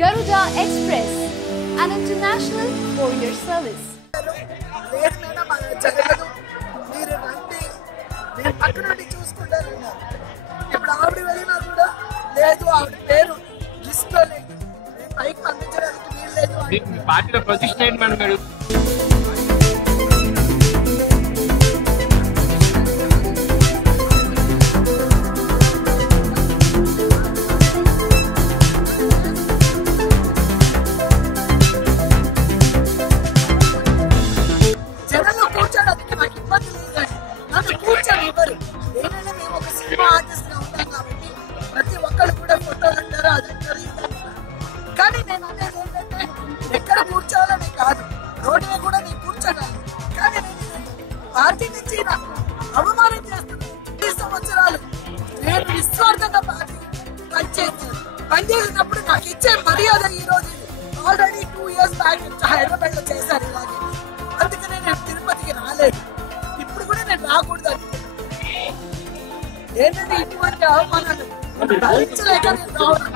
Garuda Express, an international courier service. పార్టీలో position ఏంటి madam మీరు? జనంలో కూర్చోడానికి నాకు ఇబ్బంది లేదు, నన్ను కూర్చొని ఇవ్వరు. ఏదైనా మేము ఒక సినిమా ఆర్టిస్ట్ గా ఉంటాం కాబట్టి ప్రతి ఒక్కరు కూడా ఫోటోలు అంటారు, అదంటారు, ఇదంటారు. కానీ నేను అనేది ఏంటంటే ఎక్కడ కూర్చోవాలని కాదు, రోడ్డు మీద కూడా నేను కూర్చోగలను. కానీ నేను పార్టీ నుంచి నాకు అవమానం చేస్తున్నాను. 20 సంవత్సరాలు నేను నిస్వార్థంగా పార్టీ పనిచేసినప్పుడు నాకు ఇచ్చే మర్యాద ఈ రోజు ఆల్రెడీ 2 years బ్యాక్ హైదరాబాద్ లో చేశారు ఇలాగే. అందుకనే నేను తిరుపతికి రాలేదు, ఇప్పుడు కూడా నేను రాకూడదు. ఏంటంటే ఇటువంటి అవమానాలు భరించలేక నేను రావడం.